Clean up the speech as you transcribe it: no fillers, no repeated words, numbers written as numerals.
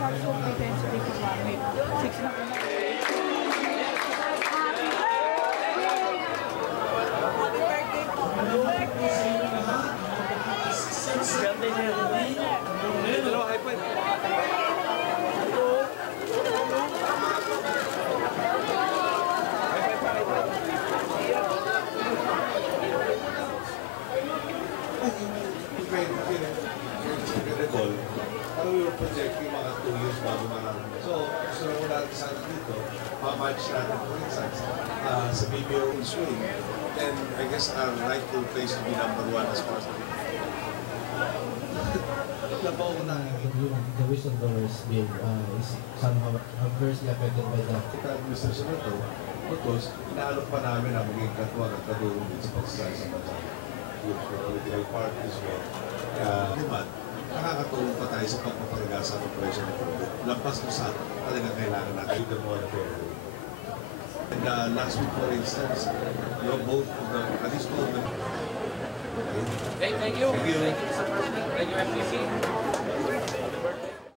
capsule pretends to be one. 6 na po na. Parang we were projecting mga 2 years bago marami. So, gusto na natin sana dito, ma-match natin, for instance, sa BPO in swing. And I guess our rightful place to be number 1 as far as the whistleblowers bill is somehow adversely affected by the administration na ito, because inaalok pa namin na maging katwag at katulong din sa pagsasali sa bansa. Good for political parties well. Kaya naman, nakakatulong pa tayo sa pagpapagasa ng operation ng product. Lampas ko sa talagang kailangan natin the more fair. And last week, for instance, both of the, at least all of them. Thank you. Thank you, Mr. President. Thank you, FPC.